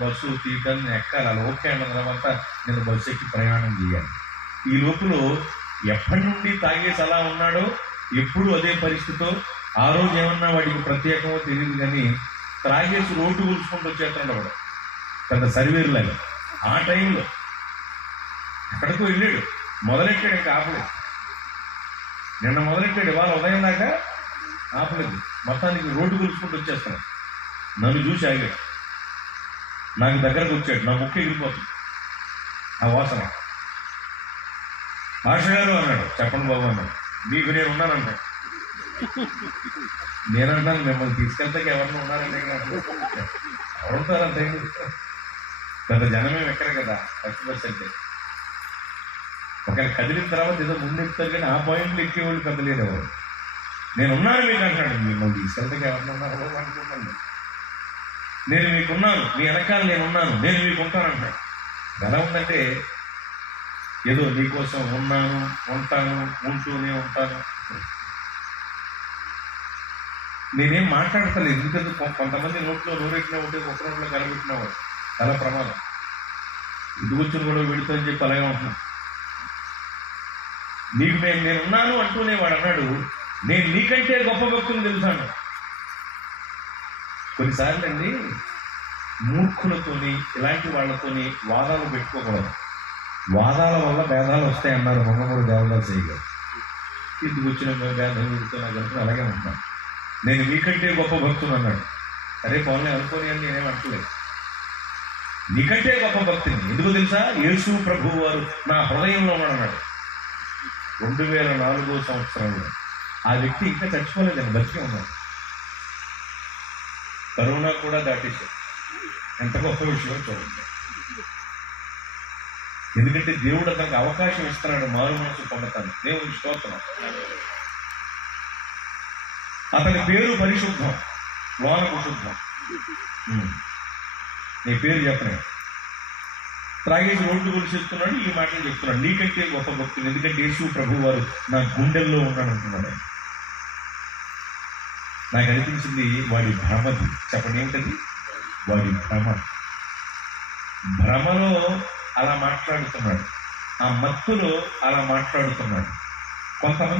Bus తీయటం నేను ఎక్కాలి. అలా ఓకే అన్న తర్వాత నేను బస్సు ఎక్కి ప్రయాణం చేయాలి. ఈ లోపల ఎప్పటి నుండి తాగేసి అలా ఉన్నాడో ఎప్పుడు అదే పరిస్థితితో ఆ రోజు ఏమన్నా వాడికి ప్రత్యేకమో తెలియదు కానీ త్రాగేసి రోడ్డు కూల్చుకుంటూ వచ్చేస్తున్నాడు వాడు. పెద్ద సర్వేరు లాగా. ఆ టైంలో ఎక్కడికో వెళ్ళాడు. మొదలెట్టాడు ఇంకా ఆపలేదు. నిన్న మొదలెట్టాడు. ఇవాళ ఉదయం దాకా ఆపలేదు. మొత్తానికి రోడ్డు కూల్చుకుంటూ వచ్చేస్తున్నాడు నన్ను చూసి ఆగాడు. నాకు దగ్గరకు వచ్చాడు. నా ముక్కు ఎగిరిపోతుంది. ఆ వాసన. మాస్టర్ గారు అన్నాడు. చెప్పండి బాబు అన్నాడు. మీకు నేను ఉన్నానంట నేనంటాను మిమ్మల్ని తీసుకెళ్తాక ఎవరిని ఉన్నారంటే ఎవరుంటారు అంతే పెద్ద జనమే ఎక్కడ కదా ఫస్ట్ బస్ అంటే. ఒకవేళ కదిలిన తర్వాత ఏదో ముందు ఎక్కుతారు కానీ ఆ పాయింట్లు ఎక్కేవాళ్ళు పెద్ద ఎవరు నేను ఉన్నాను మీకు అంటాడు మిమ్మల్ని తీసుకెళ్తాక ఎవరిని ఉన్నారో అనుకుంటాను. నేను మీకున్నాను మీ వెనకాల నేను ఉన్నాను నేను మీకు ఉంటానంటాడు ఎలా ఉందంటే ఏదో నీకోసం ఉన్నాను ఉంటాను ఉంటూనే ఉంటాను. నేనేం మాట్లాడతలేదు ఎందుకంటే కొంతమంది నోట్లో నోరెట్టినా ఉంటే ఒక నోట్లో కలబెట్టినా వాడు చాలా ప్రమాదం. ఇది వచ్చిన కూడా పెడుతుందని చెప్పి అలాగే ఉంటున్నాను. నీకు నేను నేనున్నాను అంటూనే వాడు అన్నాడు నేను నీకంటే గొప్ప భక్తులు తెలుసాను. కొన్నిసార్లు అండి మూర్ఖులతోని ఇలాంటి వాళ్ళతోని వాదాలు పెట్టుకోకూడదు. వాదాల వల్ల భేదాలు వస్తాయన్నారు మంగమూరు దేవదాస్ గారు. ఇందుకు వచ్చిన భేదం వీడితో నాకు అనుకుని అలాగే ఉంటున్నాను నేను మీకంటే గొప్ప భక్తులు అన్నాడు. అరే పోన్లే అనుకోని అని నేనేం అంటలేదు నీకంటే గొప్ప భక్తిని. ఎందుకు తెలుసా? యేసు ప్రభు వారు నా హృదయంలో ఉన్నాడు అన్నాడు రెండు వేల నాలుగో సంవత్సరంలో. ఆ వ్యక్తి ఇంకా చచ్చిపోలేదండి బతికే ఉన్నాడు. కరోనా కూడా దాటేశాడు ఎంత గొప్ప విషయం చూడండి. ఎందుకంటే దేవుడు అతనికి అవకాశం ఇస్తున్నాడు మారు మనసు పొందటానికి. దేవుని స్తోత్రం. అతని పేరు పరిశుద్ధం. లోనకు శుద్ధం నీ పేరు చెప్పనే. త్రాగేసి రోడ్డు చెప్తున్నాడు ఈ మాటలు చెప్తున్నాడు. నీకంటే గొప్ప భక్తులు ఎందుకంటే యేసు ప్రభు వారు నా గుండెల్లో ఉన్నాడు అంటున్నాడు నాకు అనిపించింది వాడి భ్రమది. చెప్పండి ఏంటది వాడి భ్రమ. భ్రమలో అలా మాట్లాడుతున్నాడు. ఆ మత్తులో అలా మాట్లాడుతున్నాడు. కొంతమంది